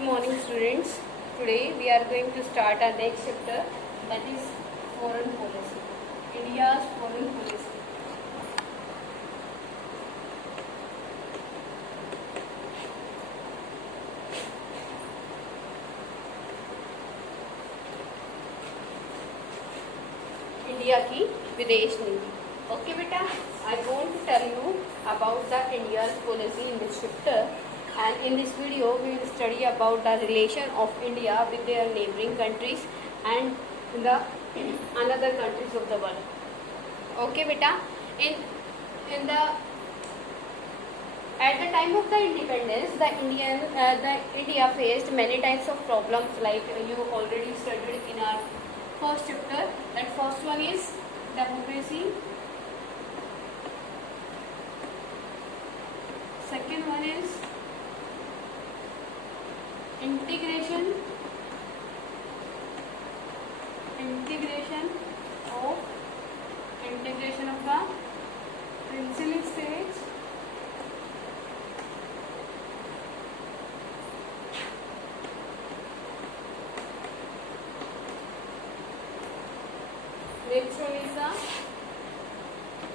Good morning, students. Today we are going to start our next chapter, that is foreign policy. India's foreign policy. India की विदेश नीति. Okay, beta. I want to tell you about the India's policy in this chapter. And in this video we will study about the relation of India with their neighboring countries and the another countries of the world. Okay beta, in the at the time of the independence the India faced many types of problems, like you already studied in our first chapter. That first one is democracy, second one is integration of the princely states, next one is the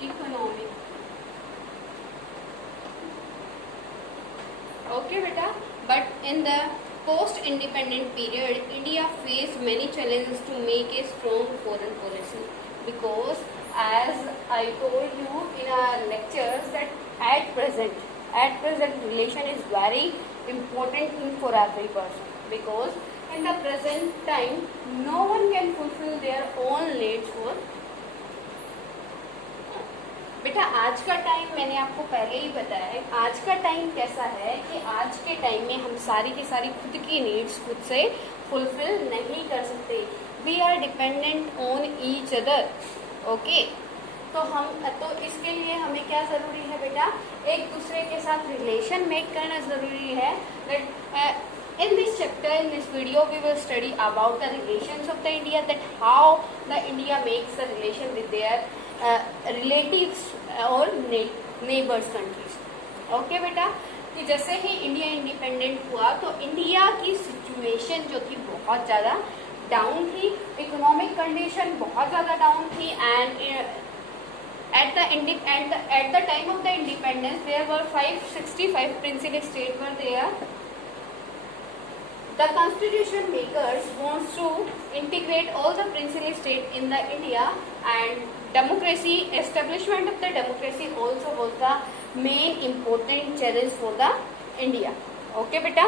economic. Okay beta, but in the post-independent period, India faced many challenges to make a strong foreign policy, because as I told you in our lectures that at present relation is very important thing for every person, because in the present time no one can fulfill their own needs for. बेटा आज का time मैंने आपको पहले ही बताया है. आज का टाइम कैसा है कि आज के टाइम में हम सारी की सारी खुद की नीड्स खुद से फुलफिल नहीं कर सकते. We are dependent on each other. Okay, तो इसके लिए हमें क्या ज़रूरी है बेटा, एक दूसरे के साथ रिलेशन मेक करना ज़रूरी है. That in this chapter, in this video, we will study about the relations of the India, that how the India makes the relation with their relatives और neighbors countries. Okay बेटा, कि जैसे ही India independent हुआ तो India की situation जो थी बहुत ज़्यादा डाउन थी, इकोनॉमिक कंडीशन बहुत ज़्यादा डाउन थी. And at the time of the independence there were 565 princely states were there. The constitution makers wants to integrate all the princely states in the India, and democracy, establishment of the democracy also was the main important challenge for the India. Okay बेटा,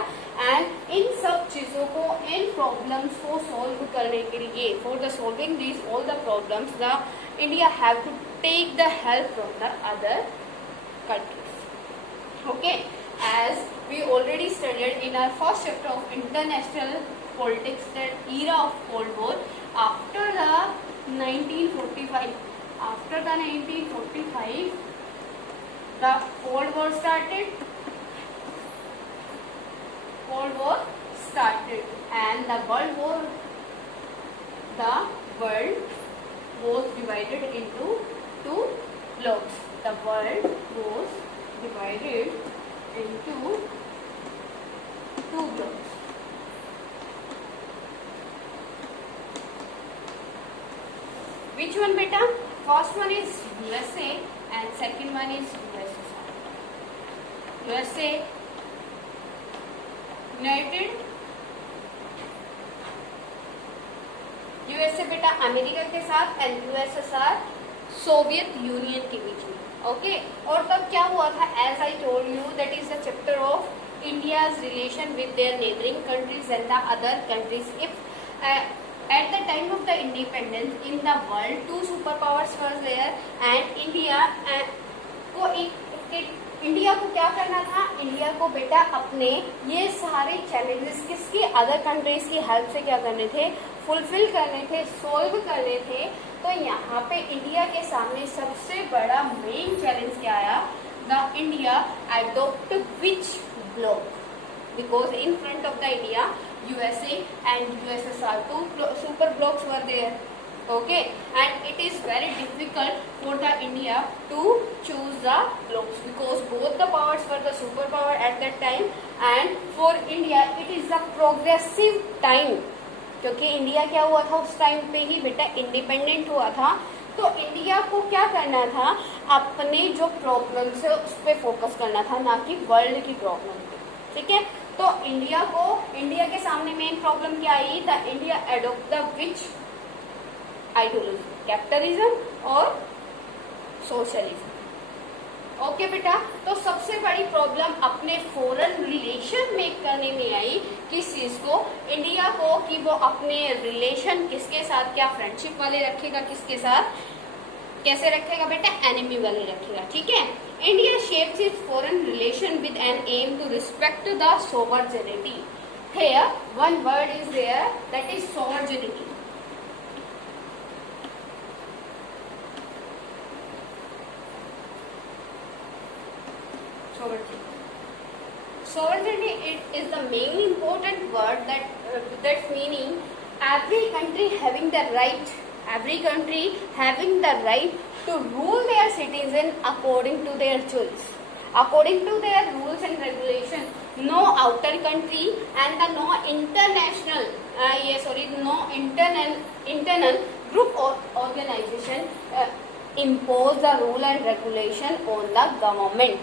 and इन सब चीज़ों को, इन problems को solve करने के लिए, for the solving these all the problems, the India have to take the help from the other countries. Okay, as we already studied in our first chapter of international politics, that era of Cold War, after the 1945, the Cold War started, and the world was divided into two blocks. The world was divided into two blocks. Which one beta? First one is USA and second one is USSR. USA United, USA बेटा America के साथ, and USSR Soviet union के बीच में. Okay, और तब क्या हुआ था, as I told you, that is the chapter of India's relation with their neighbouring countries and the other countries. If at the time of the independence in the world two super powers were there, and India को क्या करना था, India को बेटा अपने ये सारे challenges किसकी, अदर कंट्रीज की हेल्प से क्या करने थे, फुलफिल करने थे, सोल्व करने थे. तो यहाँ पे इंडिया के सामने सबसे बड़ा मेन चैलेंज क्या आया, the India adopt which block, because in front of the India USA and USSR, two super blocks were there. Okay, and it is very difficult for the India to choose the blocks because both the powers were the superpower at that time, and for India it is the progressive time, क्योंकि India क्या हुआ था उस time पे ही बेटा independent हुआ था, तो इंडिया को क्या करना था, अपने जो प्रॉब्लम्स है उस पर फोकस करना था, ना कि वर्ल्ड की प्रॉब्लम पे, ठीक है। तो इंडिया के सामने मेन प्रॉब्लम क्या आई, the India adopt the which ideology, capitalism और सोशलिज्म। ओके बेटा, तो सबसे बड़ी प्रॉब्लम अपने फॉरेन रिलेशन में करने में आई, किस चीज को, इंडिया को, कि वो अपने रिलेशन किसके साथ, क्या फ्रेंडशिप वाले रखेगा, किसके साथ, कैसे रखेगा बेटा, एनिमी वाले रखेगा, ठीक है। India shapes its foreign relation with an aim to respect the sovereignty. Here one word is there, that is sovereignty. Sovereignty is the main important word that's meaning every country having the right to rule their citizen according to their choice, according to their rules and regulations. No outer country and the no internal group or organization impose the rule and regulation on the government.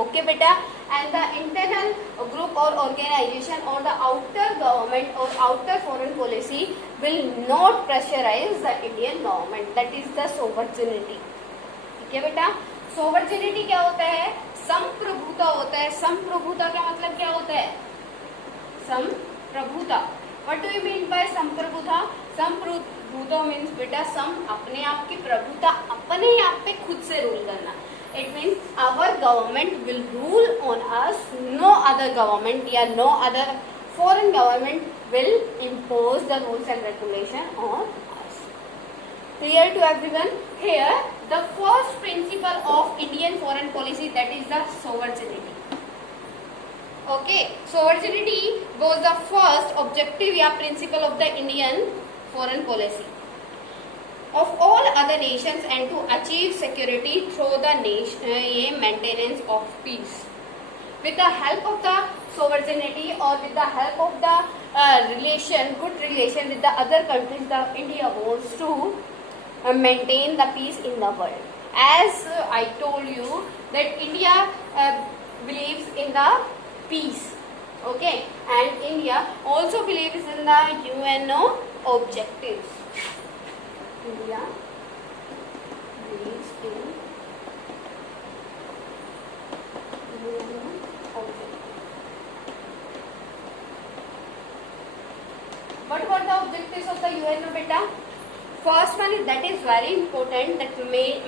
Okay beta, and the internal group or organization or the outer government or outer foreign policy will not pressurize the Indian government. That is the sovereignty. ठीक है बेटा, sovereignty क्या होता है, संप्रभुता होता है। संप्रभुता का मतलब क्या होता है, संप्रभुता। What do you mean by संप्रभुता? संप्रभुता means बेटा सम, अपने आप की, प्रभुता अपने आप पे खुद से रूल करना। It means our government will rule on us, no other government या no other foreign government will impose the rules and regulation on us. Clear to everyone? Here the first principle of Indian foreign policy, that is the sovereignty. Okay, sovereignty was the first objective या principle of the Indian foreign policy of all other nations and to achieve security through the maintenance of peace. With the help of the sovereignty or with the help of the good relation with the other countries, the India wants to maintain the peace in the world. As I told you that India believes in the peace, okay, and India also believes in the UNO objectives. India believes in UNO objectives. What were the objectives of the UNO beta? First one is, that is very important, that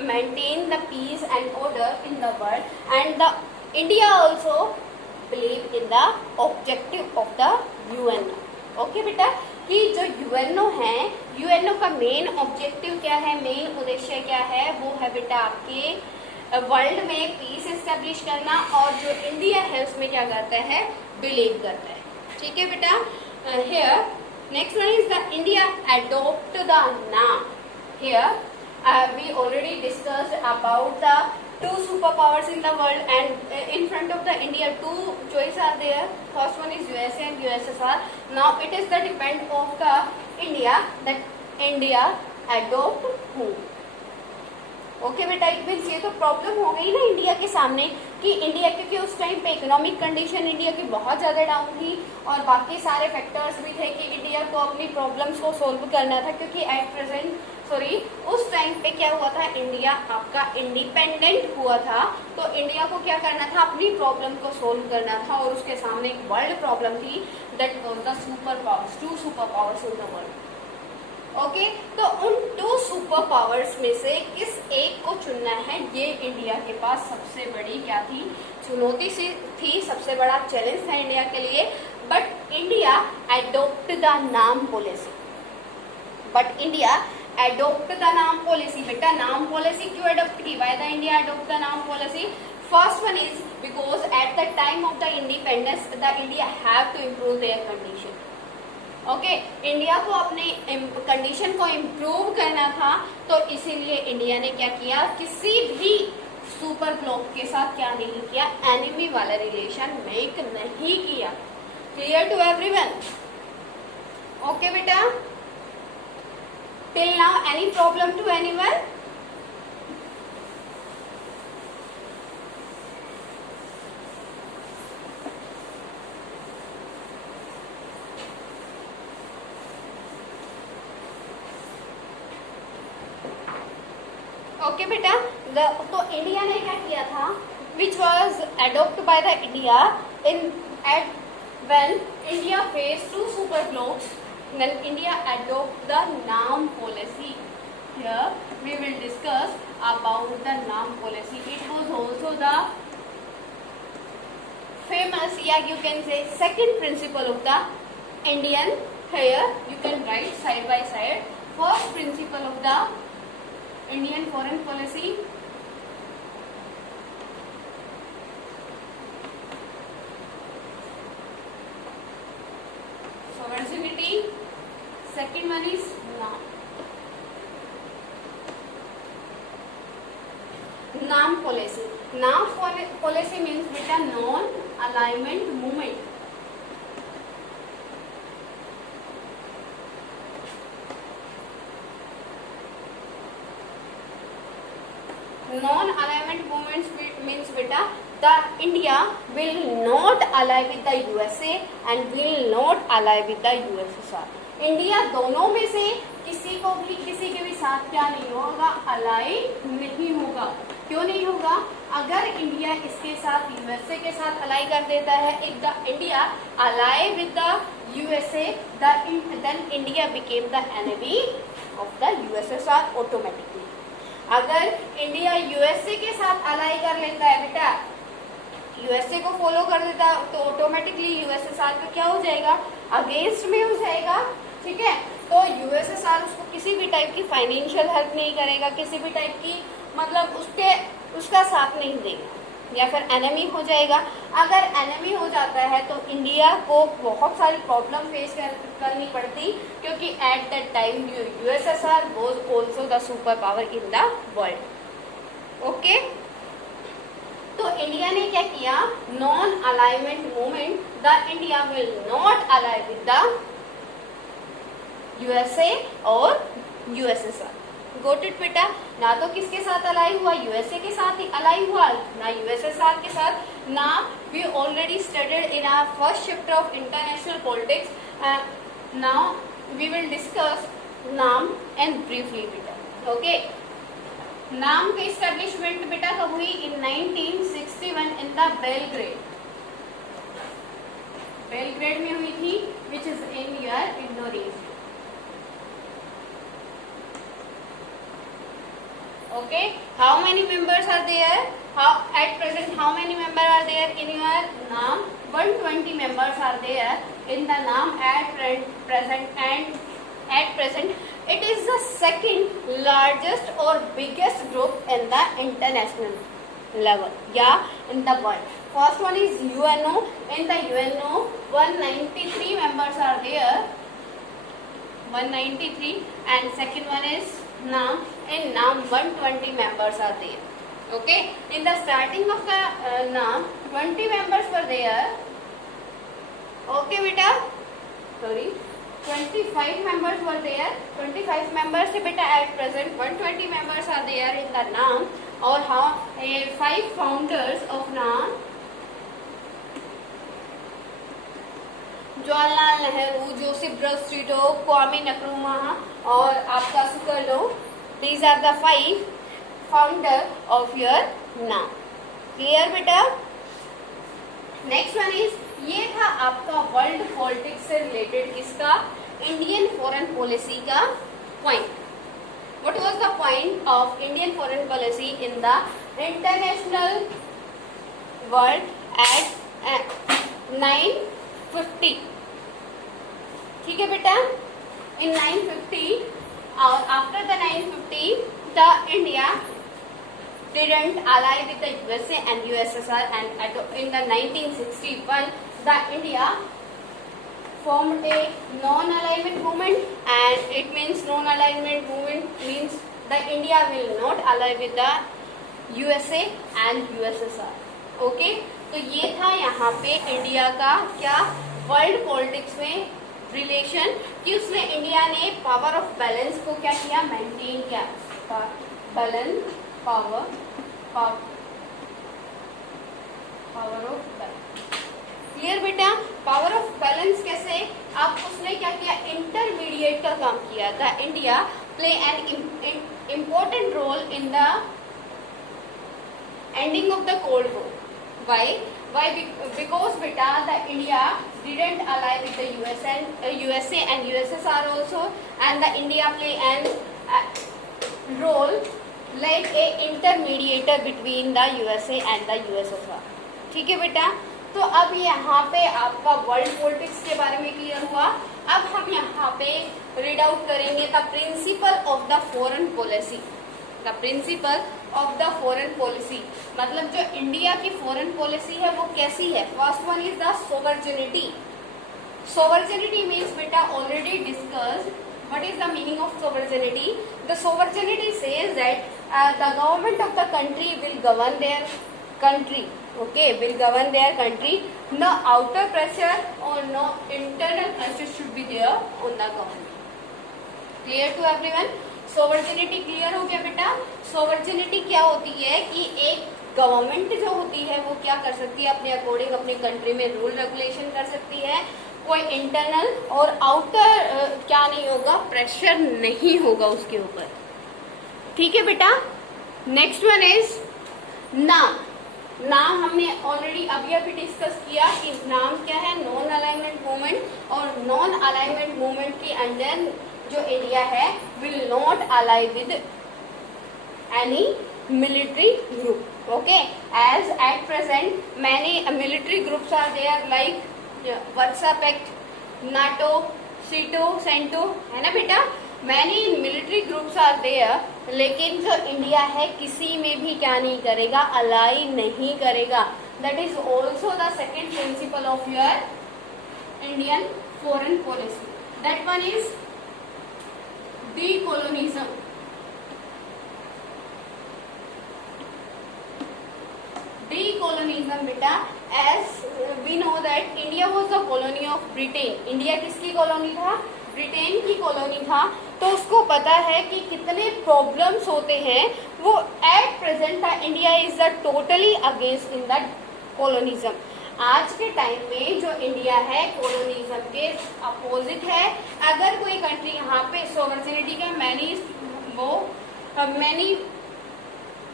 maintain the peace and order in the world, and the India also believe in the objective of the UNO. Okay बेटा, कि जो UNO है, UNO का main objective क्या है, main उद्देश्य क्या है, वो है बेटा आपके वर्ल्ड में पीस एस्टेब्लिश करना, और जो इंडिया है उसमें क्या करता है, बिलीव करता है। ठीक है बेटा, here next one is the India adopt the NAM. Here we already discussed about the two superpowers in the world, and in front of the India two choices are there. First one is USA and USSR. Now it is the depend of the India that India adopt whom. Okay बेटा, it means ये तो problem हो गई ना India के सामने, कि India, क्योंकि उस टाइम पे इकोनॉमिक कंडीशन इंडिया की बहुत ज्यादा डाउन थी, और बाकी सारे फैक्टर्स भी थे कि इंडिया को अपनी प्रॉब्लम्स को सोल्व करना था, क्योंकि एट प्रेजेंट उस टाइम पे क्या हुआ था, इंडिया आपका इंडिपेंडेंट हुआ था, तो इंडिया को क्या करना था, अपनी प्रॉब्लम को सोल्व करना था, और उसके सामने एक वर्ल्ड प्रॉब्लम थी, that was the super powers, two super powers in the world. Okay, तो उन टू सुपर पावर्स में से किस एक को चुनना है, ये इंडिया के पास सबसे बड़ी क्या थी, चुनौती सी थी, सबसे बड़ा चैलेंज था इंडिया के लिए। But India adopt the NAM policy, but India adopt the NAM policy. बेटा नाम पॉलिसी क्यों एडोप्ट की, why the India adopt the NAM policy? First one is because at the time of the independence the India have to improve their condition. Okay, India को अपने condition को improve करना था, तो इसीलिए India ने क्या किया, किसी भी सुपर ब्लॉक के साथ क्या नहीं किया, एनिमी वाला रिलेशन मेक नहीं किया। Clear to everyone? ओके बेटा, till now any problem to anyone? Okay बेटा, तो इंडिया ने क्या किया था, which was adopt by the India in at when India faced two super blocks, then India adopt the NAM policy. Here we will discuss about the NAM policy. It was also the famous, yeah, you can say second principle of the Indian. Here you can write side by side. First principle of the Indian foreign policy. Sovereignty. Second one is NAM. NAM policy. NAM policy means beta non-alignment movement. Non-alignment movements means beta the India will not ally with the USA and will not ally with the USSR. India दोनों में से किसी के भी साथ क्या नहीं होगा, अलाई नहीं होगा। क्यों नहीं होगा? अगर इंडिया इसके साथ यूएसए के साथ अलाई कर देता है, if the India ally with the USA, then India became the enemy of the USSR automatically. अगर इंडिया यूएसए के साथ अलाई कर लेता है बेटा, यूएसए को फॉलो कर देता है, तो ऑटोमेटिकली यूएसएसआर का क्या हो जाएगा, अगेंस्ट में हो जाएगा। ठीक है, तो यूएसएसआर उसको किसी भी टाइप की फाइनेंशियल हेल्प नहीं करेगा, किसी भी टाइप की मतलब उसका साथ नहीं देगा, या फिर एनिमी हो जाएगा। अगर एनिमी हो जाता है तो इंडिया को बहुत सारी प्रॉब्लम फेस करनी पड़ती, क्योंकि at that time USSR was also the super power in the world. Okay, तो इंडिया ने क्या किया, non alignment movement, the India will not ally with the USA और यूएसएसआर। गोट इट बेटा, ना तो किसके साथ अलाई हुआ, यूएसए के साथ ही अलाई हुआ, ना यूएसएसआर के साथ। ना we already studied in our first chapter of international politics. Now we will discuss NAM and briefly बेटा। ओके, नाम की एस्टैब्लिशमेंट बेटा कब हुई, इन 1961 इन द बेलग्रेड में हुई थी, which is in your Indonesia. Okay, how many members are there? At present how many members are there in your NAM? 120 members are there in the NAM at present, and at present it is the second largest or biggest group in the international level, yeah, in the world. First one is UNO. In the UNO 193 members are there, 193, and second one is NAM. In NAM 120 members are there. Okay, in the starting of the NAM 20 members were there. Okay beta, sorry, 25 members were there, 25 members से बेटा at present 120 members are there in the NAM. और हाँ, 5 founders of NAM, Jawaharlal Nehru, Joseph brush टीटो, क्वामे Nkrumah और आपका सुकर्लो। These are the 5 founder of your NAM. Clear बेटा? Next one is, ये था आपका वर्ल्ड पॉलिटिक्स से रिलेटेड किसका, इंडियन फॉरेन पॉलिसी का point. What was the point of Indian foreign policy in the international world at 950? ठीक है बेटा, in 950 और after the 950 the India didn't ally with the USA and USSR, and in the 1961 the India formed a non-alignment movement, and it means non-alignment movement means that India will not ally with the USA and USSR. Okay, तो ये था यहाँ पे India का क्या world politics में relation, कि उसने इंडिया ने पावर ऑफ बैलेंस को क्या किया, मेंटेन किया, balance power of balance. Clear बेटा, पावर ऑफ बैलेंस कैसे, अब उसने क्या किया, इंटरमीडिएट का काम किया था। India play an important role in the ending of the cold war. Why? Because beta, the India didn't ally with the USA and USSR also, and the India play an role like a intermediator between the USA and the USSR. ठीक है बेटा, तो अब यहाँ पे आपका world politics के बारे में क्लियर हुआ। अब हम यहाँ पे रीड आउट करेंगे the principle of the foreign policy. The principle of the foreign policy मतलब जो इंडिया की फॉरेन पॉलिसी है वो कैसी है। First one is the sovereignty. Sovereignty means बेटा already discussed what is the meaning of sovereignty. The sovereignty says that the government of the country will govern their country, okay, will govern their country. No outer pressure or no internal pressure should be there on the government. Clear to everyone? Sovereignty clear हो गया बेटा। Sovereignty क्या होती है कि एक government जो होती है वो क्या कर सकती है, अपने अकॉर्डिंग अपने कंट्री में रूल रेगुलेशन कर सकती है। कोई इंटरनल और आउटर क्या नहीं होगा, प्रेशर नहीं होगा उसके ऊपर। ठीक है बेटा। नेक्स्ट वन इज नाम। नाम हमने ऑलरेडी अभी डिस्कस किया कि नाम क्या है, नॉन अलाइनमेंट मूवमेंट। और नॉन अलाइनमेंट मूवमेंट के अंडर जो इंडिया है will not ally with any military group. Okay, as at present many military groups are there like Warsaw Pact, NATO, SEATO, CENTO, है ना बेटा। Many military groups are there, लेकिन जो India है किसी में भी क्या नहीं करेगा, अलाई नहीं करेगा। That is also the second principle of your Indian foreign policy. That one is decolonism. Decolonism बेटा, as we know that India was the colony of Britain. India किसकी कॉलोनी था, ब्रिटेन की कॉलोनी था। तो उसको पता है कि कितने प्रॉब्लम्स होते हैं। वो एट प्रेजेंट था India is the totally against in the colonialism. आज के टाइम में जो इंडिया है कॉलोनिज्म के अपोजिट है। अगर कोई कंट्री यहाँ पे सोवर्जिनिटी के many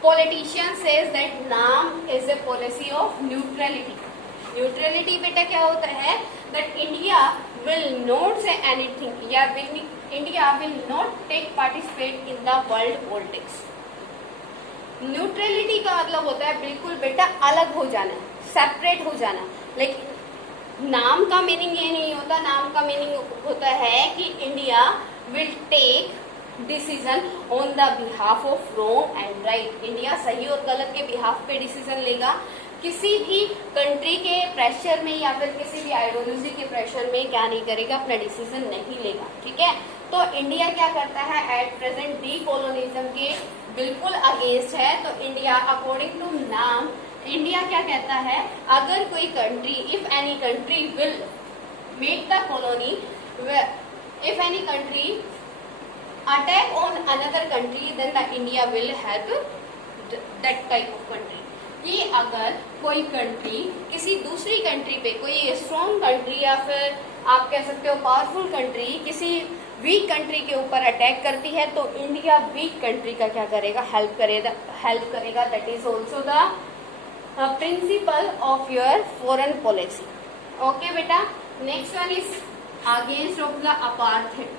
politician says that NAM is a policy of neutrality. Neutrality बेटा क्या होता है, that India will not say anything या India will not take participate in the world politics. Neutrality का मतलब होता है बिल्कुल बेटा अलग हो जाना, सेपरेट हो जाना। लेकिन नाम का मीनिंग ये नहीं होता। नाम का मीनिंग होता है कि India will take decision on the behalf of wrong and right. India सही और गलत के बिहाफ पे डिसीजन लेगा। किसी भी कंट्री के प्रेशर में या फिर किसी भी आइडियोलॉजी के प्रेशर में क्या नहीं करेगा, अपना डिसीजन नहीं लेगा। ठीक है, तो इंडिया क्या करता है, एट प्रेजेंट डीकोलोनिज्म के बिल्कुल अगेंस्ट है। तो India according to NAM India क्या कहता है, अगर कोई country, if any country will make the colony, if any country attack on another country, then the India will help that type of country. कि अगर कोई कंट्री किसी दूसरी कंट्री पे, कोई स्ट्रॉन्ग कंट्री या फिर आप कह सकते हो पावरफुल कंट्री किसी वीक कंट्री के ऊपर अटैक करती है, तो इंडिया वीक कंट्री का क्या करेगा, हेल्प करेगा। That is also the principle of your foreign policy. Okay बेटा। Next one is against of the apartheid.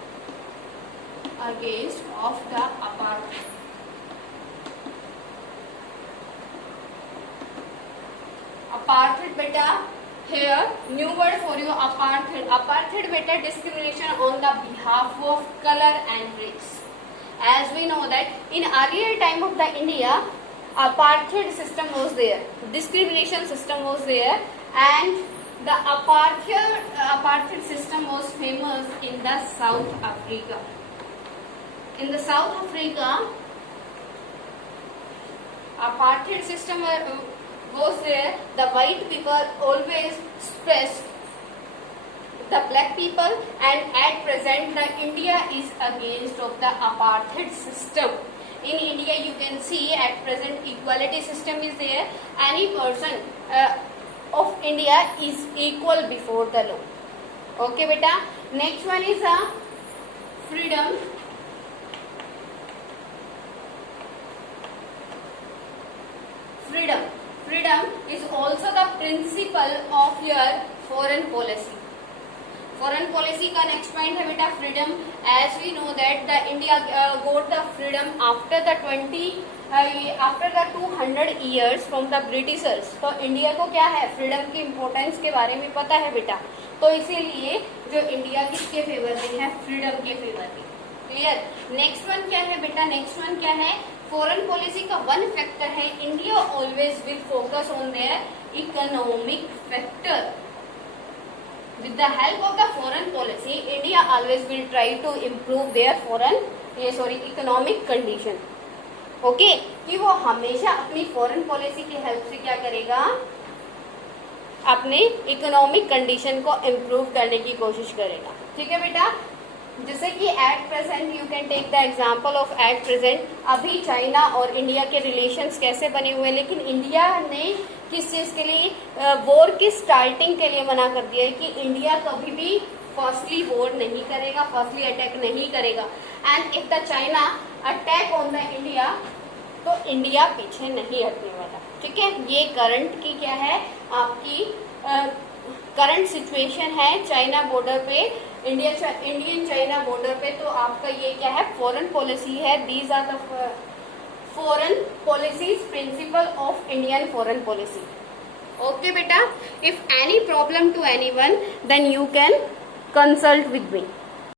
Against of the apartheid. Apartheid beta, here new word for you, apartheid. Apartheid beta, discrimination on the behalf of color and race. As we know that in earlier time of the India, apartheid system was there, discrimination system was there, and the apartheid apartheid system was famous in the South Africa. In the South Africa, apartheid system was there. The white people always suppressed the black people, and at present the India is against of the apartheid system. In India you can see at present equality system is there. Any person of India is equal before the law. Okay beta. Next one is freedom. Freedom is also the principle of your foreign policy. Foreign policy का next point है बेटा freedom. As we know that the India got the freedom after the 200 years from the Britishers. तो India को क्या है freedom की importance के बारे में पता है बेटा. तो इसीलिए जो इंडिया किसके फेवर में है, फ्रीडम के फेवर में. क्लियर. नेक्स्ट वन क्या है बेटा, नेक्स्ट वन क्या है, फॉरेन पॉलिसी का वन फैक्टर है India always will focus on their economic factor. With the help of the foreign policy, India always will try to improve their economic condition. Okay, कि वो हमेशा अपनी foreign policy की help से क्या करेगा, अपने इकोनॉमिक कंडीशन को इम्प्रूव करने की कोशिश करेगा. ठीक है बेटा. जैसे कि at present you can take the example of at present. अभी चाइना और इंडिया के रिलेशंस कैसे बने हुए हैं, लेकिन इंडिया ने किस चीज के लिए वॉर की स्टार्टिंग के लिए मना कर दिया है कि इंडिया कभी भी फर्स्टली वॉर नहीं करेगा, फर्स्टली अटैक नहीं करेगा. And if the China attack on the India तो इंडिया पीछे नहीं हटने वाला. ठीक है. ये करंट की क्या है, आपकी करंट सिचुएशन है चाइना बॉर्डर पे, इंडियन चाइना बॉर्डर पे. तो आपका ये क्या है, फॉरेन पॉलिसी है. These are the foreign policies principle of Indian foreign policy. Okay beta. If any problem to anyone then you can consult with me.